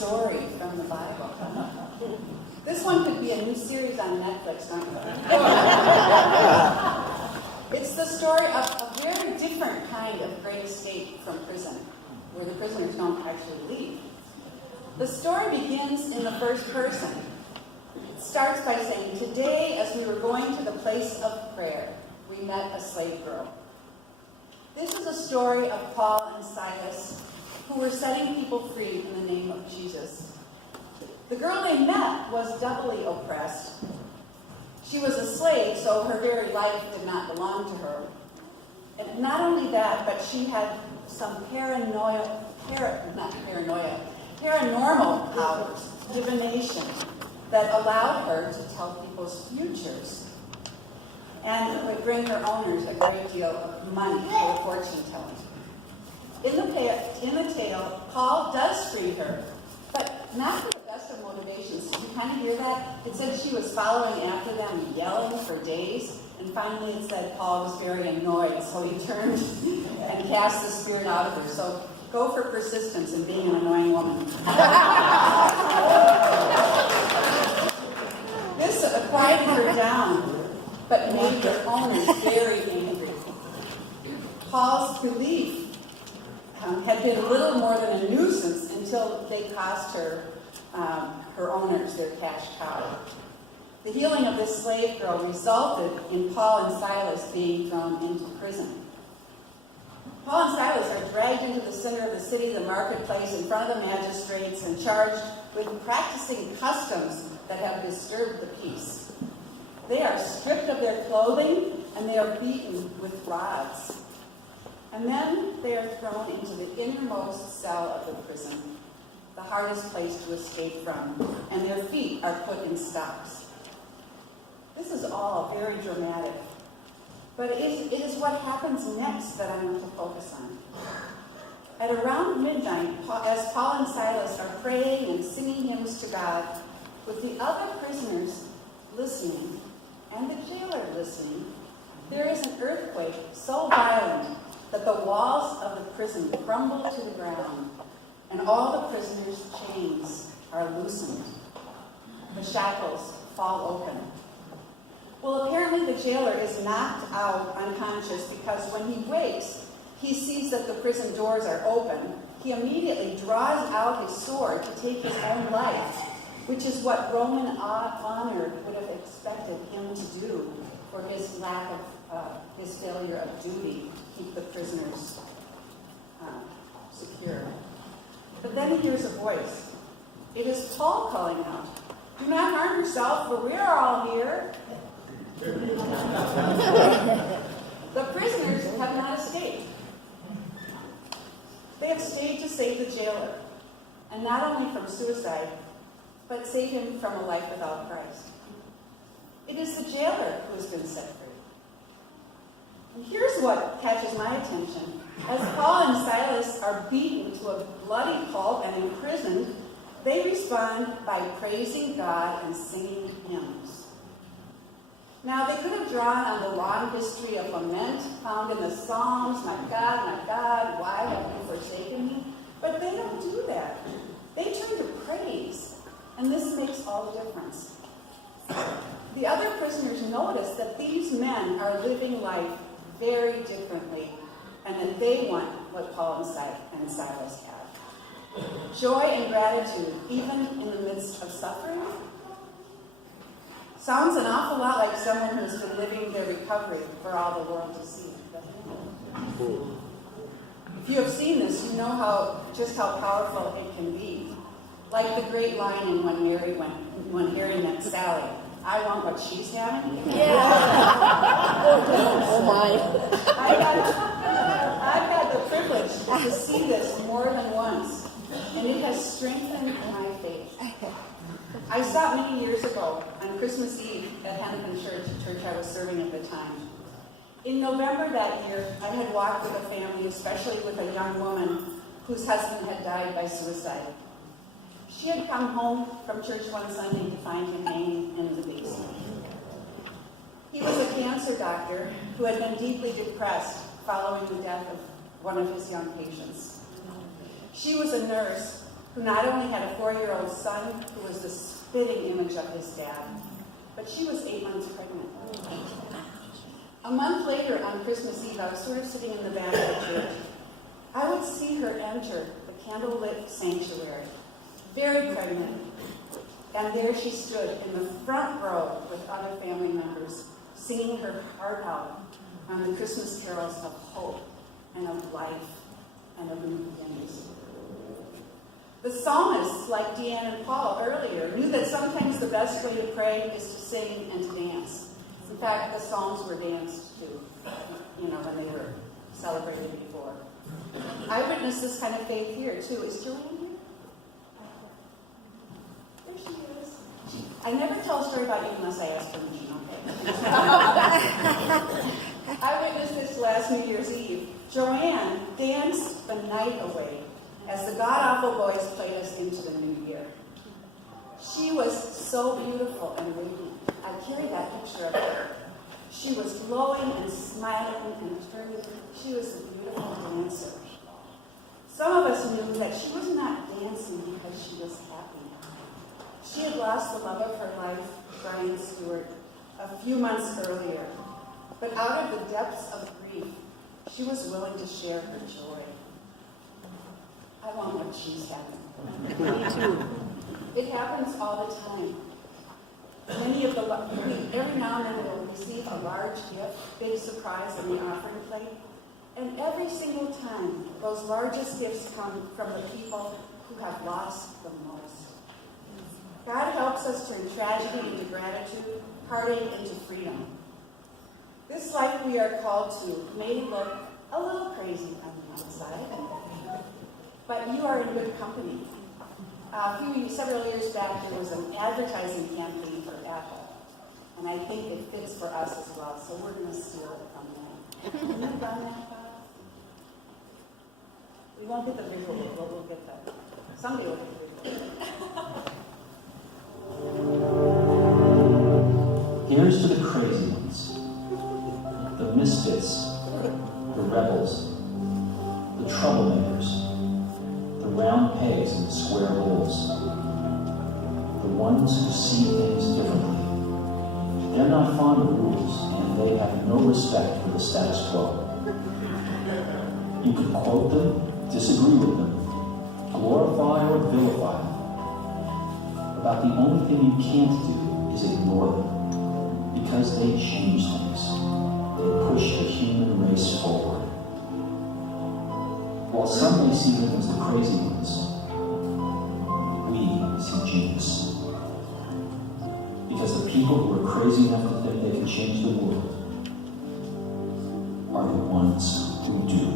story from the Bible. This one could be a new series on Netflix, don't you? It's the story of a very different kind of great escape from prison, where the prisoners don't actually leave. The story begins in the first person. It starts by saying, "Today, as we were going to the place of prayer, we met a slave girl." This is a story of Paul and Silas, who were setting people free in the name of Jesus. The girl they met was doubly oppressed. She was a slave, so her very life did not belong to her. And not only that, but she had some paranormal powers, divination, that allowed her to tell people's futures. And it would bring her owners a great deal of money for fortune telling. In the tale, Paul does free her, but not for the best of motivations. Did you kind of hear that? It said she was following after them, yelling for days, and finally it said Paul was very annoyed, so he turned and cast the spirit out of her. So go for persistence in being an annoying woman. This quieted her down, but made her owners very angry. Paul's relief had been little more than a nuisance until they cost her her owners their cash cow. The healing of this slave girl resulted in Paul and Silas being thrown into prison. Paul and Silas are dragged into the center of the city, the marketplace, in front of the magistrates, and charged with practicing customs that have disturbed the peace. They are stripped of their clothing, and they are beaten with rods. And then they are thrown into the innermost cell of the prison, the hardest place to escape from, and their feet are put in stocks. This is all very dramatic, but it is what happens next that I want to focus on. At around midnight, as Paul and Silas are praying and singing hymns to God, with the other prisoners listening, and the jailer listening, there is an earthquake so violent that the walls of the prison crumble to the ground, and all the prisoners' chains are loosened. The shackles fall open. Well, apparently the jailer is knocked out unconscious because when he wakes, he sees that the prison doors are open. He immediately draws out his sword to take his own life, which is what Roman honor would have expected him to do for his lack of his failure of duty to keep the prisoners secure. But then he hears a voice. It is Paul calling out, "Do not harm yourself, for we are all here." The prisoners have not escaped. They have stayed to save the jailer, and not only from suicide, but save him from a life without Christ. It is the jailer who has been set free. And here's what catches my attention. As Paul and Silas are beaten to a bloody pulp and imprisoned, they respond by praising God and singing hymns. Now, they could have drawn on the long history of lament found in the Psalms, my God, why have you forsaken me? But they don't do that. They turn to praise, and this makes all the difference. The other prisoners notice that these men are living life very differently, and that they want what Paul and Silas have. Joy and gratitude, even in the midst of suffering. Sounds an awful lot like someone who's been living their recovery for all the world to see. If you have seen this, you know just how powerful it can be. Like the great line in When Harry Met Sally, "I want what she's having." Yeah. Oh my. I've had the privilege to see this more than once, and it has strengthened my faith. I saw it many years ago on Christmas Eve at Hennepin Church, the church I was serving at the time. In November that year, I had walked with a family, especially with a young woman whose husband had died by suicide. She had come home from church one Sunday to find him hanging in the basement. He was a cancer doctor who had been deeply depressed following the death of one of his young patients. She was a nurse who not only had a 4-year-old son who was the spitting image of his dad, but she was 8 months pregnant. A month later, on Christmas Eve, I was sort of sitting in the back of the church. I would see her enter the candlelit sanctuary, very pregnant. And there she stood in the front row with other family members, singing her heart out on the Christmas carols of hope and of life and of new beginnings. The psalmists, like Deanne and Paul earlier, knew that sometimes the best way to pray is to sing and to dance. In fact, the Psalms were danced to, when they were celebrated before. I witnessed this kind of faith here, too. Is Joanne here? There she is. I never tell a story about you unless I ask permission, okay? I witnessed this last New Year's Eve. Joanne danced the night away as the god-awful boys played us into the new year. She was so beautiful and radiant. I carry that picture of her. She was glowing and smiling and turning. She was a beautiful dancer. Some of us knew that she was not dancing because she was happy. She had lost the love of her life, Brian Stewart, a few months earlier. But out of the depths of grief, she was willing to share her joy. I want what she's having. Me too. It happens all the time. Every now and then we'll receive a large gift, big surprise in the offering plate. And every single time, those largest gifts come from the people who have lost the most. God helps us turn tragedy into gratitude, heartache into freedom. This life we are called to may look a little crazy on the outside, but you are in good company. Several years back, there was an advertising campaign for Apple, and I think it fits for us as well, so we're going to steal it from them. Can you run that, Bob? We won't get the visual, but we'll get that. Somebody will get the visual. Here's to the crazy ones, the misfits, the rebels, the troublemakers, the round pegs in the square holes, the ones who see things differently. They're not fond of rules, and they have no respect for the status quo. You can quote them, disagree with them, glorify or vilify them. About the only thing you can't do is ignore them, because they change things. They push the human race forward. While some may see them as the crazy ones, we see Jesus. Because the people who are crazy enough to think they can change the world are the ones who do.